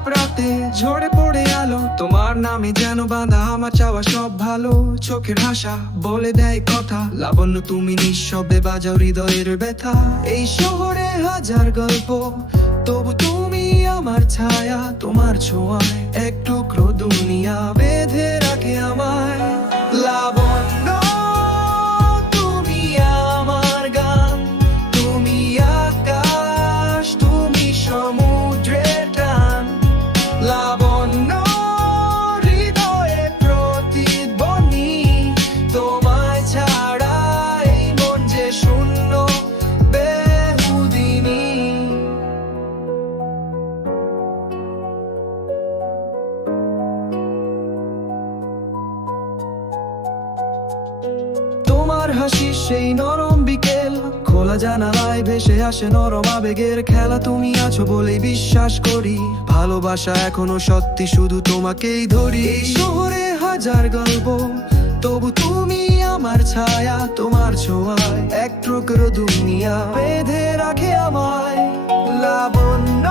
চাপ রাতে ঝরে পড়ে আলো, তোমার নামে যেন বাঁধা আমার চাওয়া সব ভালো। চোখের ভাষা বলে দেয় কথা, লাবণ্য তুমি নিঃশব্দে বাজাও হৃদয়ের ব্যথা। এই শহরে হাজার গল্প, তবু তুমি আমার ছায়া, তোমার ছোঁয়ায় এক টুকরো দুনিয়া বেঁধে রাখে আমায়। লাবণ্য তুমি আমার গান, তুমি আকাশ, তুমি সমুদ্রের টান। লাবণ্য হৃদয়ে প্রতিধ্বনি, তোমায় ছাড়া এই মন যে শূন্য বেহুদিনী। তোমার হাসি সেই নরম বিকেল, খোলা জানালায় ভেসে আসে নরম আবেগের খেলা। তুমি আছো বলেই বিশ্বাস করি, ভালোবাসা এখনো সত্যি, শুধু তোমাকেই ধরি। এই শহরে হাজার গল্প, তবু তুমি আমার ছায়া, তোমার ছোঁয়ায় এক টুকরো দুনিয়া বেঁধে রাখে আমায়। লাবণ্য